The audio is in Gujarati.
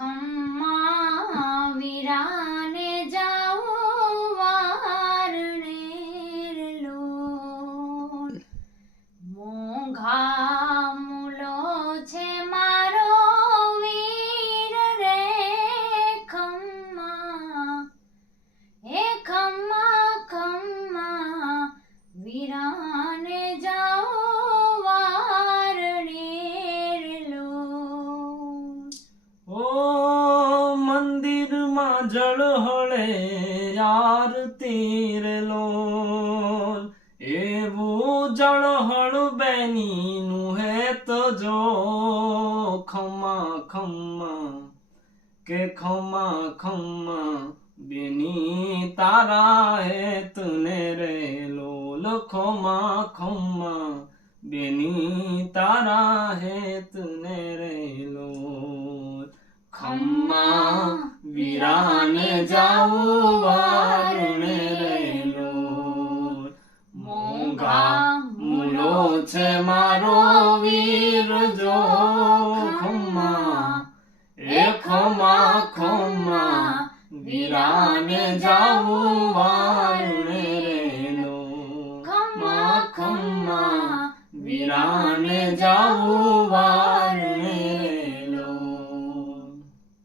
ખમ્મા વીરાને જાઓ વારણે લોલ મોંઘા મૂલો છે મારો વીર રે ખમ્મા હે ખમ્મા ખમ્મા વીરાને જાઓ વારણે લોલ ઓ મંદિરમાં જળહળે આરતી રે લોલ એવું જળહળ બેનીનું હે તો જો ખમ્મા ખમ્મા કે ખમ્મા ખમ્મા બેની તારા હેતને રે લોલ ખમ્મા ખમ્મા બેની તારા હેતને રે લોલ ખમ્મા વીરાને જાઉં વારણે રે લોલ મોંઘા મૂલો છે મારો વીર જો ખમ્મા એ ખમ્મા ખમ્મા વીરાને જાઉં વારણે રે લોલ ખમ્મા ખમ્મા વીરાને જાઉં વારણે